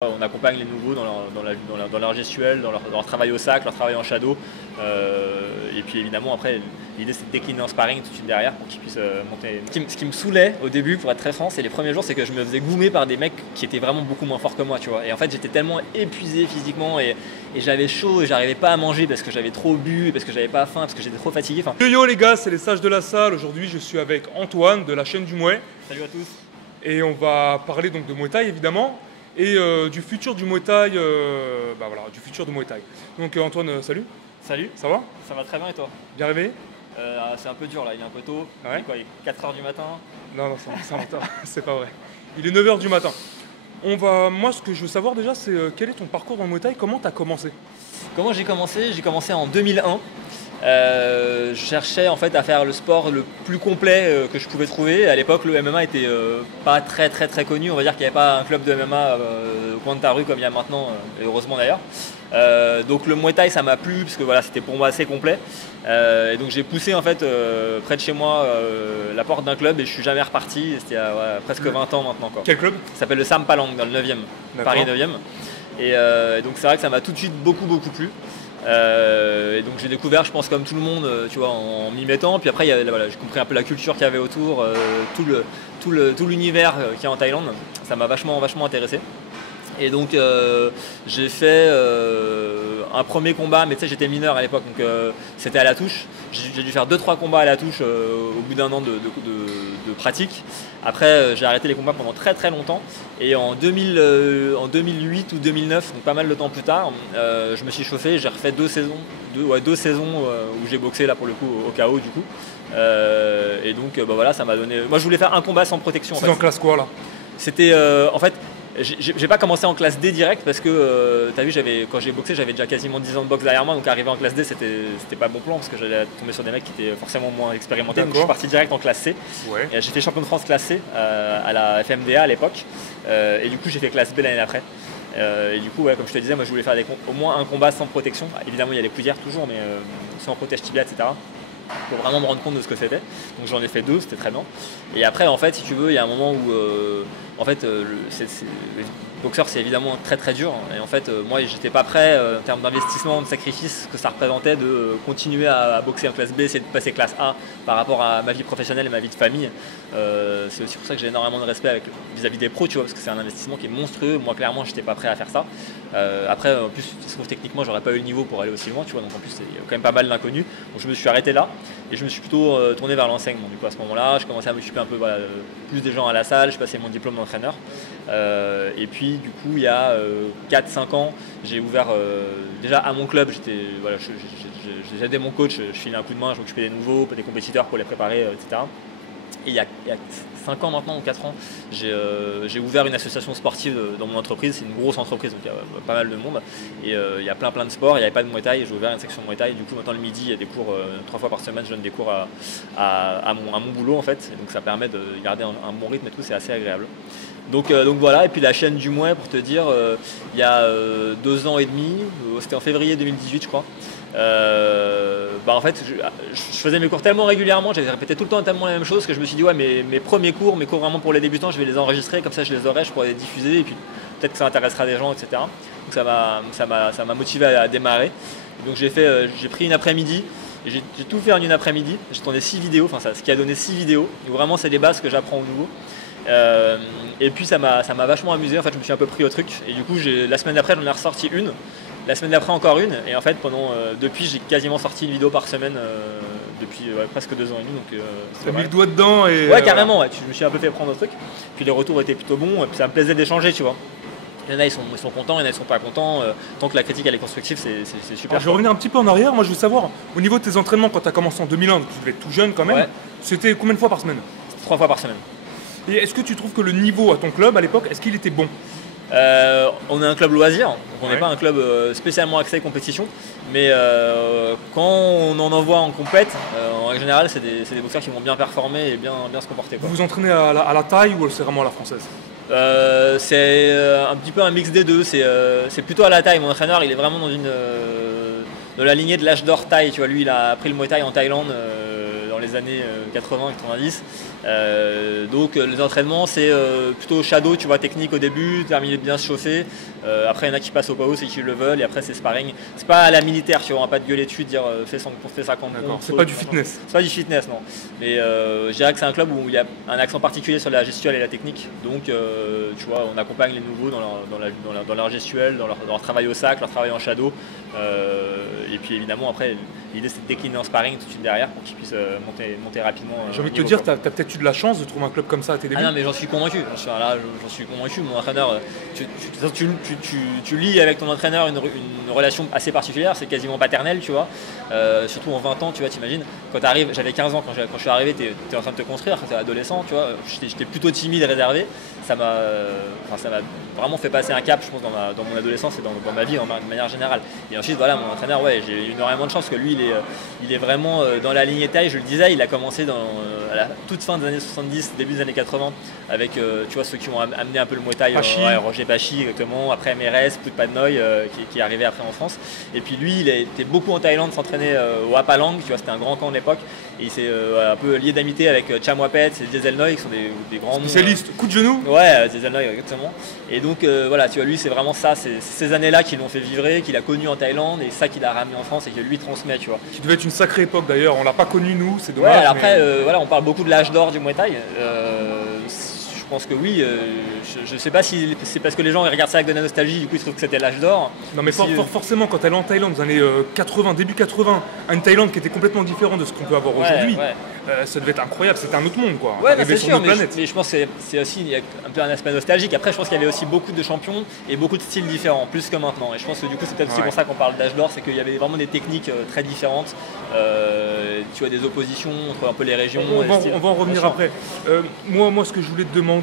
On accompagne les nouveaux dans leur gestuelle, dans leur travail au sac, leur travail en shadow. Et puis évidemment après l'idée c'est de décliner en sparring tout de suite derrière pour qu'ils puissent monter. Ce qui me saoulait au début, pour être très franc, c'est les premiers jours, c'est que je me faisais goumer par des mecs qui étaient vraiment beaucoup moins forts que moi, tu vois. Et en fait j'étais tellement épuisé physiquement et j'avais chaud et j'arrivais pas à manger parce que j'avais trop bu, parce que j'avais pas faim, parce que j'étais trop fatigué. Enfin... Yo les gars, c'est les sages de la salle. Aujourd'hui je suis avec Antoine de la chaîne du Muay. Salut à tous. Et on va parler donc de Muay Thai évidemment. Et du futur du Muay Thai, du futur de Muay Thai. Donc Antoine, salut. Salut. Ça va? Ça va très bien et toi? Bien réveillé? C'est un peu dur là, il est un peu tôt. Ah ouais? Quoi, il est 4h du matin. Non, c'est un matin, c'est pas vrai. Il est 9h du matin. Moi ce que je veux savoir déjà c'est quel est ton parcours dans le Muay Thai, comment tu as commencé? Comment j'ai commencé? J'ai commencé en 2001. Je cherchais en fait à faire le sport le plus complet que je pouvais trouver. À l'époque, le MMA était pas très connu. On va dire qu'il n'y avait pas un club de MMA au coin de ta rue comme il y a maintenant, et heureusement d'ailleurs. Donc le Muay Thai ça m'a plu parce que voilà, c'était pour moi assez complet. Et donc j'ai poussé en fait près de chez moi la porte d'un club et je suis jamais reparti. C'était il y a presque 20 ans maintenant quoi. Quel club? Ça s'appelle le Sam Palang dans le 9e, Paris 9e. Et donc c'est vrai que ça m'a tout de suite beaucoup plu. Et donc j'ai découvert, je pense comme tout le monde, tu vois, en m'y mettant. Puis après, j'ai compris un peu la culture qu'il y avait autour, tout l'univers qu'il y a en Thaïlande. Ça m'a vachement intéressé. Et donc j'ai fait un premier combat, mais tu sais j'étais mineur à l'époque, donc c'était à la touche. J'ai dû faire 2-3 combats à la touche au bout d'un an de pratique. Après j'ai arrêté les combats pendant très longtemps. Et en 2008 ou 2009, donc pas mal de temps plus tard, je me suis chauffé, j'ai refait deux saisons où j'ai boxé là pour le coup au KO du coup. Et donc voilà, ça m'a donné... Moi je voulais faire un combat sans protection. C'est en classe quoi là? C'était en fait... J'ai pas commencé en classe D direct parce que t'as vu, quand j'ai boxé j'avais déjà quasiment 10 ans de boxe derrière moi, donc arriver en classe D c'était pas bon plan parce que j'allais tomber sur des mecs qui étaient forcément moins expérimentés. Donc je suis parti direct en classe C. Ouais. J'ai fait champion de France classe C à la FMDA à l'époque et du coup j'ai fait classe B l'année d'après. Et du coup ouais, comme je te disais, moi je voulais faire au moins un combat sans protection. Évidemment il y a les coudières toujours, mais sans protège tibia etc. Pour vraiment me rendre compte de ce que c'était. Donc j'en ai fait 2, c'était très bien. Et après en fait si tu veux, il y a un moment où le boxeur c'est évidemment très dur. Et en fait moi j'étais pas prêt en termes d'investissement, de sacrifice que ça représentait de continuer à boxer en classe B, essayer de passer classe A par rapport à ma vie professionnelle et ma vie de famille. C'est aussi pour ça que j'ai énormément de respect vis-à-vis des pros, tu vois, parce que c'est un investissement qui est monstrueux. Moi clairement j'étais pas prêt à faire ça. Après en plus je trouve techniquement j'aurais pas eu le niveau pour aller aussi loin, tu vois, donc en plus il y a quand même pas mal d'inconnus. Donc je me suis arrêté là et je me suis plutôt tourné vers l'enseignement. Du coup à ce moment-là je commençais à m'occuper un peu plus des gens à la salle, je passais mon diplôme d'entraîneur. Et puis du coup il y a 4-5 ans j'ai ouvert déjà à mon club, j'aidais mon coach, je filais un coup de main, je m'occupais des nouveaux, des compétiteurs pour les préparer, etc. Et il y a 5 ans maintenant ou 4 ans, j'ai ouvert une association sportive dans mon entreprise. C'est une grosse entreprise, donc il y a pas mal de monde. Et il y a plein de sports, il n'y avait pas de Muay Thai. J'ai ouvert une section Muay Thai. Du coup, maintenant le midi, il y a des cours 3 fois par semaine. Je donne des cours à mon boulot en fait. Et donc ça permet de garder un bon rythme et tout, c'est assez agréable. Donc voilà, et puis la chaîne du Muay, pour te dire, il y a 2 ans et demi, c'était en février 2018 je crois. En fait je faisais mes cours tellement régulièrement, j'avais répété tout le temps tellement la même chose que je me suis dit ouais, mes premiers cours, mes cours vraiment pour les débutants, je vais les enregistrer, comme ça je les aurai, je pourrais les diffuser et puis peut-être que ça intéressera des gens, etc. Donc ça m'a motivé à démarrer. Donc j'ai pris une après-midi et j'ai tout fait en une après-midi. J'ai tourné 6 vidéos, ce qui a donné 6 vidéos où vraiment c'est les bases que j'apprends au nouveau. Et puis ça m'a vachement amusé, en fait je me suis un peu pris au truc et du coup la semaine d'après j'en ai ressorti une. La semaine d'après encore une, et en fait depuis j'ai quasiment sorti une vidéo par semaine depuis presque 2 ans et demi. Donc t'as mis le doigt dedans et... Ouais carrément, ouais, je me suis un peu fait prendre au truc. Puis les retours étaient plutôt bons, et puis ça me plaisait d'échanger, tu vois. Il y en a ils sont contents, il y en a ils sont pas contents. Tant que la critique elle est constructive, c'est super. Alors, je vais revenir un petit peu en arrière, moi je veux savoir, au niveau de tes entraînements quand tu as commencé en 2001, donc tu devais être tout jeune quand même, ouais. C'était combien de fois par semaine? 3 fois par semaine. Et est-ce que tu trouves que le niveau à ton club à l'époque, est-ce qu'il était bon? On est un club loisir, donc on n'est pas un club spécialement axé compétition, mais quand on en envoie en compète, en règle générale c'est des boxeurs qui vont bien performer et bien se comporter, quoi. Vous vous entraînez à la taille ou c'est vraiment à la française? C'est un petit peu un mix des deux, c'est plutôt à la taille. Mon entraîneur il est vraiment dans la lignée de l'âge d'or thaï, tu vois. Lui il a appris le Muay Thai en Thaïlande dans les années 80-90 Donc les entraînements c'est plutôt shadow, tu vois, technique au début, terminer de bien se chauffer. Après il y en a qui passent au PAO, c'est qui le veulent, et après c'est sparring. C'est pas à la militaire, tu vois, on va pas te gueuler dessus, dire fais 50 pompes. C'est pas du fitness. C'est pas du fitness, non. Mais je dirais que c'est un club où il y a un accent particulier sur la gestuelle et la technique. Donc tu vois, on accompagne les nouveaux dans leur gestuelle, dans leur travail au sac, leur travail en shadow. Et puis évidemment après l'idée c'est de décliner en sparring tout de suite derrière pour qu'ils puissent monter rapidement. J'ai envie de te dire, tu as peut-être eu de la chance de trouver un club comme ça à tes débuts. Ah non mais j'en suis convaincu, j'en suis convaincu, mon entraîneur, tu lis avec ton entraîneur une relation assez particulière, c'est quasiment paternel, tu vois, surtout en 20 ans, tu vois, t'imagines, quand tu arrives, j'avais 15 ans quand je suis arrivé, tu es en train de te construire, quand tu es adolescent, tu vois, j'étais plutôt timide et réservé, ça m'a vraiment fait passer un cap, je pense, dans mon adolescence et dans ma vie de manière générale. Et ensuite, voilà, mon entraîneur, ouais, j'ai eu énormément de chance parce que lui, il est vraiment dans la lignée taille, je le disais, il a commencé à la toute fin des années 70, début des années 80, avec tu vois, ceux qui ont amené un peu le Muay Thai, Roger Bachy, exactement, après MRS, Put Padnoy, qui est arrivé après en France. Et puis lui, il a été beaucoup en Thaïlande s'entraîner au Apalang, tu vois, c'était un grand camp de l'époque. Et il s'est un peu lié d'amitié avec Cham Wapet et Diesel Noy, qui sont des grands noms. Spécialiste, coup de genou. Ouais, Diesel Noy, exactement. Et donc voilà, tu vois, lui, c'est vraiment ça, c'est ces années-là qui l'ont fait vivrer, qu'il a connu en Thaïlande et ça qu'il a ramené en France et que lui transmet, tu vois. Qui devait être une sacrée époque d'ailleurs, on l'a pas connu nous, c'est dommage. Ouais, après, voilà, on parle beaucoup de l'âge d'or du Muay Thai. Je pense que oui, je ne sais pas si c'est parce que les gens ils regardent ça avec de la nostalgie, du coup ils trouvent que c'était l'âge d'or. Non mais forcément quand elle est en Thaïlande dans les années 80, début 80, à une Thaïlande qui était complètement différente de ce qu'on peut avoir aujourd'hui, ça devait être incroyable, c'était un autre monde quoi. Ouais, c'est sûr, mais je pense que c'est aussi il y a un peu un aspect nostalgique. Après je pense qu'il y avait aussi beaucoup de champions et beaucoup de styles différents, plus que maintenant. Et je pense que du coup c'est peut-être aussi pour ça qu'on parle d'âge d'or, c'est qu'il y avait vraiment des techniques très différentes, tu vois, des oppositions entre un peu les régions. On va en revenir après. Moi ce que je voulais te demander,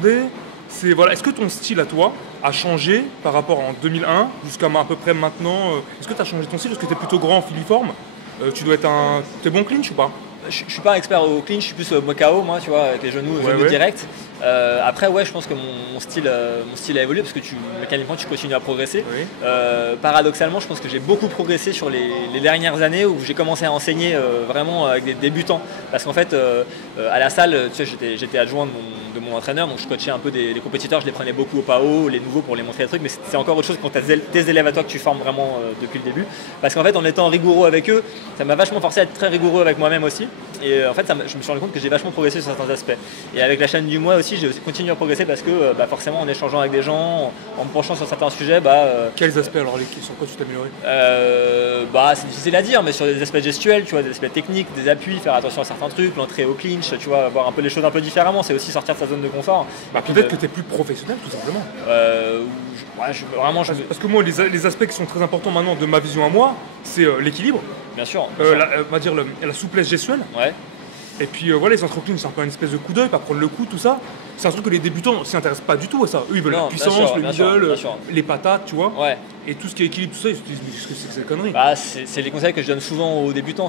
c'est voilà, est-ce que ton style à toi a changé par rapport en 2001 jusqu'à à peu près maintenant? Est-ce que tu as changé ton style? Est-ce que tu es plutôt grand, filiforme? Tu dois être t'es bon clinch ou pas? Je suis pas un expert au clinch, je suis plus au KO moi, tu vois, avec les genoux directs. Après ouais, je pense que mon style a évolué parce que mécaniquement tu continues à progresser. Oui. Paradoxalement, je pense que j'ai beaucoup progressé sur les dernières années où j'ai commencé à enseigner vraiment avec des débutants. Parce qu'en fait, à la salle, tu sais, j'étais adjoint de mon entraîneur, donc je coachais un peu les compétiteurs, je les prenais beaucoup au PAO, les nouveaux pour les montrer des trucs, mais c'est encore autre chose quand tu as tes élèves à toi que tu formes vraiment depuis le début. Parce qu'en fait, en étant rigoureux avec eux, ça m'a vachement forcé à être très rigoureux avec moi-même aussi. Et en fait, je me suis rendu compte que j'ai vachement progressé sur certains aspects. Et avec la chaîne du mois aussi, j'ai aussi continué à progresser parce que forcément, en échangeant avec des gens, en me penchant sur certains sujets. Quels aspects alors, sur quoi tu t'es amélioré? C'est difficile à dire, mais sur des aspects gestuels, tu vois, des aspects techniques, des appuis, faire attention à certains trucs, l'entrée au clinch, tu vois, voir un peu les choses un peu différemment. C'est aussi sortir de sa zone de confort. Peut-être que tu es plus professionnel tout simplement. Parce que moi, les aspects qui sont très importants maintenant de ma vision à moi, c'est l'équilibre. Bien sûr. On va dire la souplesse gestuelle. Ouais. Et puis les entreprises, c'est un peu une espèce de coup d'œil, pas prendre le coup, tout ça. C'est un truc que les débutants ne s'y intéressent pas du tout à ça. Eux, ils veulent la puissance, le middle, les patates, tu vois. Ouais. Et tout ce qui est équilibre, tout ça, ils se disent, mais qu'est-ce que c'est que cette connerie? C'est les conseils que je donne souvent aux débutants.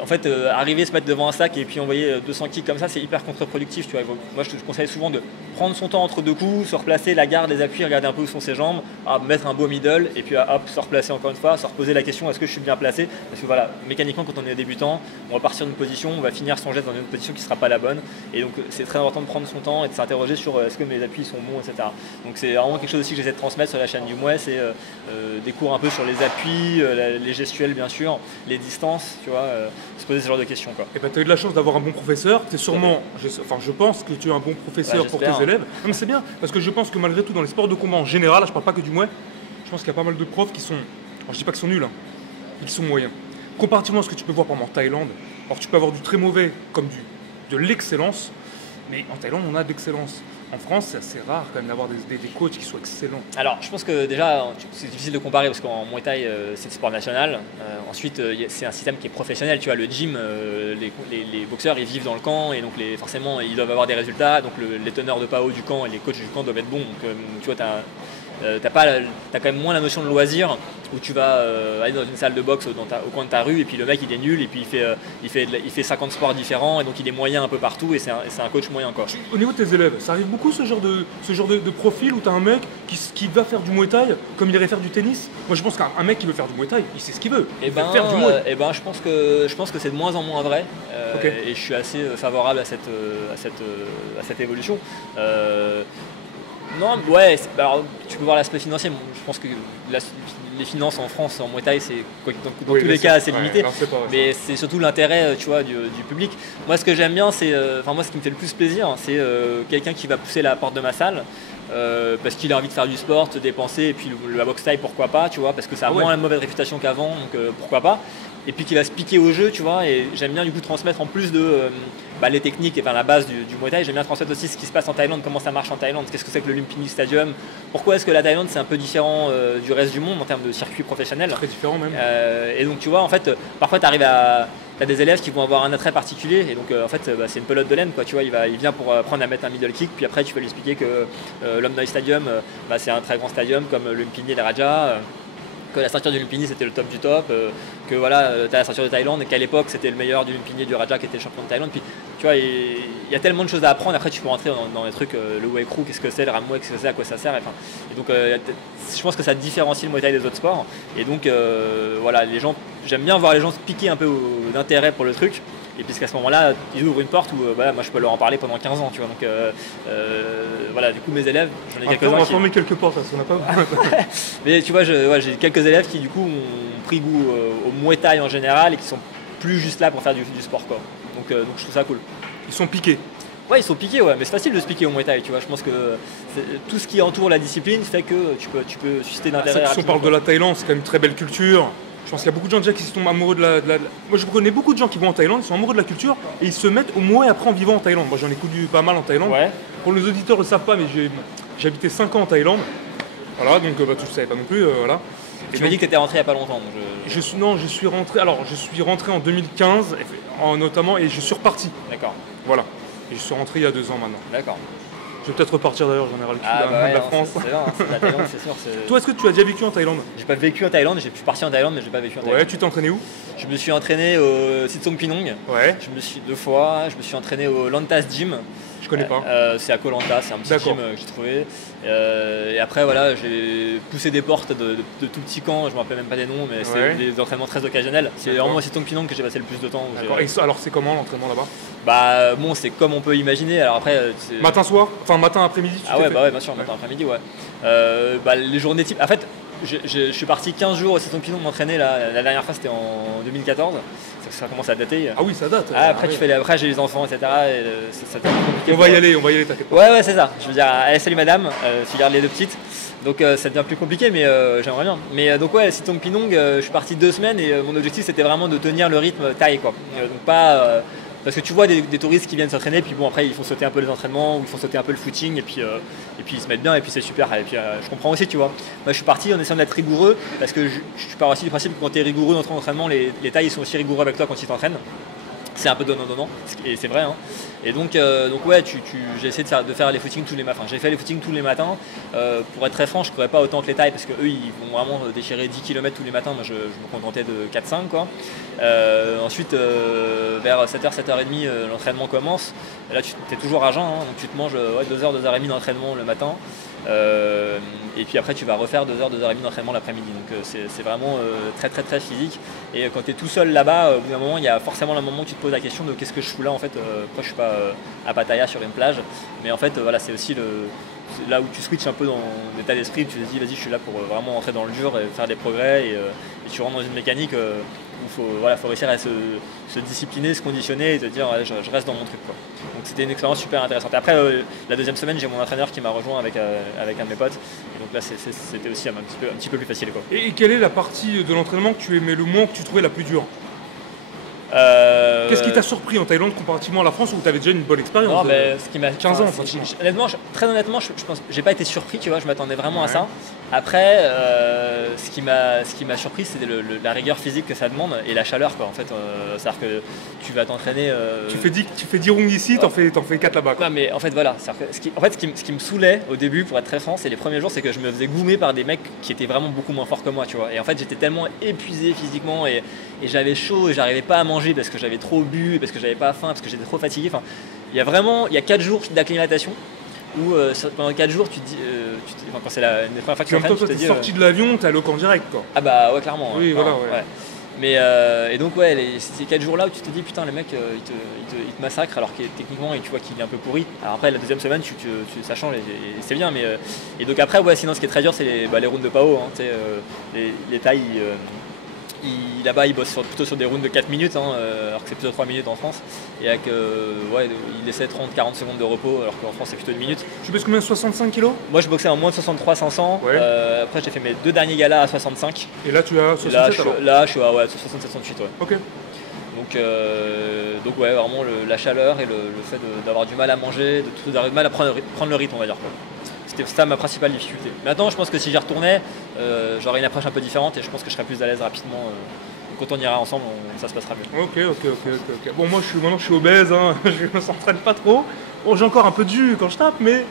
En fait, arriver, se mettre devant un sac et puis envoyer 200 kicks comme ça, c'est hyper contre-productif. Tu vois. Moi, je te conseille souvent de prendre son temps entre deux coups, se replacer, la garde, les appuis, regarder un peu où sont ses jambes, mettre un beau middle et puis hop, se replacer encore une fois, se reposer la question est-ce que je suis bien placé? Parce que voilà, mécaniquement, quand on est débutant, on va partir d'une position, on va finir son geste dans une autre position qui ne sera pas la bonne. Et donc, c'est très important de prendre son temps et de s'interroger sur est-ce que mes appuis sont bons, etc. Donc, c'est vraiment quelque chose aussi que j'essaie de transmettre sur la chaîne du Mouais, c'est des cours un peu sur les appuis, les gestuels, bien sûr, les distances, tu vois, se poser ce genre de questions. Et tu as eu de la chance d'avoir un bon professeur. Es sûrement, je pense que tu es un bon professeur pour tes élèves. Non, mais c'est bien, parce que je pense que malgré tout, dans les sports de combat en général, je parle pas que du Muay, je pense qu'il y a pas mal de profs qui sont, alors je dis pas qu'ils sont nuls, ils sont moyens. Comparativement à ce que tu peux voir par exemple en Thaïlande, alors tu peux avoir du très mauvais comme de l'excellence, mais en Thaïlande on a de l'excellence. En France, c'est assez rare quand même d'avoir des coachs qui soient excellents. Alors, je pense que déjà, c'est difficile de comparer parce qu'en Muay Thai, c'est le sport national. Ensuite, c'est un système qui est professionnel. Tu vois, le gym, les boxeurs, ils vivent dans le camp et donc forcément, ils doivent avoir des résultats. Donc, les teneurs de PAO du camp et les coachs du camp doivent être bons. Donc, tu vois, t'as quand même moins la notion de loisir où tu vas aller dans une salle de boxe au coin de ta rue et puis le mec il est nul et puis il fait 50 sports différents et donc il est moyen un peu partout et c'est un coach moyen quoi. Au niveau de tes élèves, ça arrive beaucoup ce genre de profil où tu as un mec qui va faire du Muay Thai comme il irait faire du tennis? Moi je pense qu'un mec qui veut faire du Muay Thai, il sait ce qu'il veut. Il veut faire du Muay. Je pense que c'est de moins en moins vrai et je suis assez favorable à cette évolution. Non, ouais, alors tu peux voir l'aspect financier. Je pense que les finances en France, en Muay Thai, c'est dans tous les cas assez limité. Mais c'est surtout l'intérêt, tu vois, du public. Moi, ce que j'aime bien, moi, ce qui me fait le plus plaisir, c'est quelqu'un qui va pousser la porte de ma salle. Parce qu'il a envie de faire du sport, se dépenser, et puis la boxe thaï, pourquoi pas, tu vois, parce que ça a moins la mauvaise réputation qu'avant, donc pourquoi pas. Et puis qui va se piquer au jeu, tu vois, et j'aime bien du coup transmettre en plus de les techniques et la base du Muay Thai, j'aime bien transmettre aussi ce qui se passe en Thaïlande, comment ça marche en Thaïlande, qu'est-ce que c'est que le Lumpini Stadium, pourquoi est-ce que la Thaïlande c'est un peu différent du reste du monde en termes de circuit professionnel. Très différent même. Et donc tu vois, en fait, parfois tu arrives à... T'as des élèves qui vont avoir un attrait particulier et donc en fait c'est une pelote de laine quoi, tu vois, il vient pour apprendre à mettre un middle kick puis après tu vas lui expliquer que l'Omnoy Stadium c'est un très grand stadium comme le Lumpini et le Raja, que la ceinture du Lumpini c'était le top du top, que voilà t'as la ceinture de Thaïlande et qu'à l'époque c'était le meilleur du Lumpini et du Raja qui était le champion de Thaïlande, puis tu vois il y a tellement de choses à apprendre, après tu peux rentrer dans les trucs, le Wei Kru, qu'est-ce que c'est, le Ramway, qu'est-ce que c'est, à quoi ça sert, et donc je pense que ça différencie le Muay Thai des autres sports et donc voilà, les gens, j'aime bien voir les gens se piquer un peu d'intérêt pour le truc. Et puis qu'à ce moment-là, ils ouvrent une porte où moi je peux leur en parler pendant 15 ans, tu vois. Donc voilà, du coup mes élèves, j'en ai quelques-uns. On va former quelques portes parce qu'on n'a pas. Mais tu vois, j'ai quelques élèves qui du coup ont pris goût au Muay Thai en général et qui sont plus juste là pour faire du sport quoi. Donc je trouve ça cool. Ils sont piqués. Ouais, ils sont piqués, ouais, mais c'est facile de se piquer au Muay Thai, tu vois. Je pense que tout ce qui entoure la discipline fait que tu peux susciter l'intérêt. Si on parle de la Thaïlande, c'est quand même une très belle culture. Je pense qu'il y a beaucoup de gens déjà qui sont amoureux de la... Moi je connais beaucoup de gens qui vont en Thaïlande, ils sont amoureux de la culture et ils se mettent au Muay après en vivant en Thaïlande. Moi j'en ai connu pas mal en Thaïlande. Ouais. Pour les auditeurs ne le savent pas, mais j'ai habité 5 ans en Thaïlande. Voilà, donc tu ne savais pas non plus. Voilà. Tu m'as dit que tu étais rentré il n'y a pas longtemps. Non, je suis rentré en 2015 notamment et je suis reparti. D'accord. Voilà. Et je suis rentré il y a 2 ans maintenant. D'accord. Je vais peut-être repartir d'ailleurs, j'en ai ras le cul de la France. C'est bien, la Thaïlande, c'est sûr. Toi, est-ce que tu as déjà vécu en Thaïlande? J'ai pas vécu en Thaïlande, je suis parti en Thaïlande, mais j'ai pas vécu en Thaïlande. Ouais, tu t'es entraîné où? Je me suis entraîné au Sitsong Pinong. Ouais. 2 fois. Je me suis entraîné au Lantas Gym. Je connais pas. C'est à Koh Lanta, c'est un petit gym que j'ai trouvé. Et après, voilà, j'ai poussé des portes de tout petits camps, je me rappelle même pas des noms, mais c'est des entraînements très occasionnels. C'est vraiment au Sitsong Pinong que j'ai passé le plus de temps. Et alors, c'est comment l'entraînement là-bas? Bah, bon, c'est comme on peut imaginer. Alors après, matin-soir? Enfin, matin, après-midi? Ah ouais, bien sûr, matin, après-midi, ouais. Les journées type. En fait, je suis parti 15 jours au Sitsong Pinong m'entraîner. La dernière fois, c'était en 2014. Ça commence à dater. Ah oui, ça date. Après, j'ai les enfants, etc. Et ça devient compliqué. On va y aller, t'inquiète pas. Ouais, c'est ça. Je veux dire, allez, salut madame, tu gardes les 2 petites. Donc ça devient plus compliqué, mais j'aimerais bien. Mais donc ouais, Sitong Pinong, je suis parti 2 semaines et mon objectif c'était vraiment de tenir le rythme thaï, quoi. Donc pas... parce que tu vois des touristes qui viennent s'entraîner, puis bon après ils font sauter un peu les entraînements, ou ils font sauter un peu le footing, et puis ils se mettent bien, et puis c'est super. Et puis je comprends aussi, tu vois. Moi je suis parti en essayant d'être rigoureux, parce que je pars aussi du principe que quand tu es rigoureux dans ton entraînement, les Thaïs ils sont aussi rigoureux avec toi quand ils t'entraînent. C'est un peu donnant-donnant, et c'est vrai. Hein. Et donc ouais, j'ai essayé de faire les footings tous les matins. J'ai fait les footings tous les matins. Pour être très franc, je ne courais pas autant que les Thaïs parce qu'eux, ils vont vraiment déchirer 10 km tous les matins. Moi, je me contentais de 4-5. Quoi. Ensuite, vers 7h, 7h30, l'entraînement commence. Et là, tu es toujours à jeun, hein, donc tu te manges 2h, 2h30 d'entraînement le matin. Et puis après, tu vas refaire 2h, 2h30 d'entraînement l'après-midi. Donc c'est vraiment très, très, très physique. Et quand tu es tout seul là-bas, au bout d'un moment, il y a forcément un moment où tu te poses la question de qu'est-ce que je fous là en fait. Pourquoi je suis pas à Pattaya sur une plage, mais en fait voilà, c'est aussi là où tu switches un peu dans l'état d'esprit, tu te dis vas-y, je suis là pour vraiment entrer dans le dur et faire des progrès, et tu rentres dans une mécanique où faut réussir à se discipliner, se conditionner et te dire je reste dans mon truc, quoi. Donc c'était une expérience super intéressante. Après la 2e semaine, j'ai mon entraîneur qui m'a rejoint avec un de mes potes, et donc là c'était aussi un petit peu plus facile, quoi. Et quelle est la partie de l'entraînement que tu aimais le moins, que tu trouvais la plus dure? Qu'est-ce qui t'a surpris en Thaïlande comparativement à la France où tu avais déjà une bonne expérience? Non, mais ce qui m'a 15 ans, honnêtement, très honnêtement, je pense j'ai pas été surpris, tu vois, je m'attendais vraiment à ça. Après, ce qui m'a surpris, c'est la rigueur physique que ça demande et la chaleur, quoi. En fait, c'est-à-dire que tu vas t'entraîner. Tu fais 10 rondes ici, t'en fais 4 là-bas. Non, mais en fait, voilà. Ce qui me saoulait au début, pour être très franc, c'est les premiers jours, c'est que je me faisais goumer par des mecs qui étaient vraiment beaucoup moins forts que moi, tu vois. Et en fait, j'étais tellement épuisé physiquement et j'avais chaud et j'arrivais pas à manger parce que j'avais trop bu, parce que j'avais pas faim, parce que j'étais trop fatigué. Enfin, il y a 4 jours d'acclimatation. Où pendant 4 jours, tu te dis, quand c'est une des premières fois que tu t'entraînes, tu te dis. Sorti de l'avion, t'es allé au camp direct, quoi. Ah bah ouais, clairement. Oui, voilà, ouais. Mais et donc ces 4 jours là où tu te dis putain les mecs ils te massacrent alors que techniquement tu vois qu'il est un peu pourri. Alors après la deuxième semaine ça change et c'est bien mais et donc après sinon ce qui est très dur c'est les rounds de PAO hein, les tailles là-bas ils bossent plutôt sur des rounds de 4 minutes alors que c'est plutôt 3 minutes en France et avec ils laissaient 30-40 secondes de repos alors qu'en France c'est plutôt une minute. Tu pèses combien, 65 kg? Moi je boxais en moins de 63-500 après j'ai fait mes 2 derniers galas à 65 et là tu as 67 là je suis à 67-68 Ok. Donc ouais vraiment la chaleur et le fait d'avoir du mal à manger, d'avoir du mal à prendre le rythme on va dire quoi. C'était ça ma principale difficulté. Maintenant je pense que si j'y retournais j'aurais une approche un peu différente et je pense que je serais plus à l'aise rapidement. Quand on ira ensemble, ça se passera mieux. Ok. Bon moi maintenant je suis obèse, hein. Je ne s'entraîne pas trop. Bon, j'ai encore un peu de jus quand je tape mais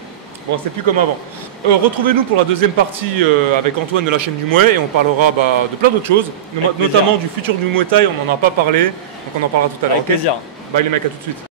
bon c'est plus comme avant. Retrouvez-nous pour la deuxième partie avec Antoine de la chaîne du Mouet et on parlera de plein d'autres choses, notamment du futur du Muay Thai, on n'en a pas parlé, donc on en parlera tout à l'heure. Avec plaisir. Bye les mecs, à tout de suite.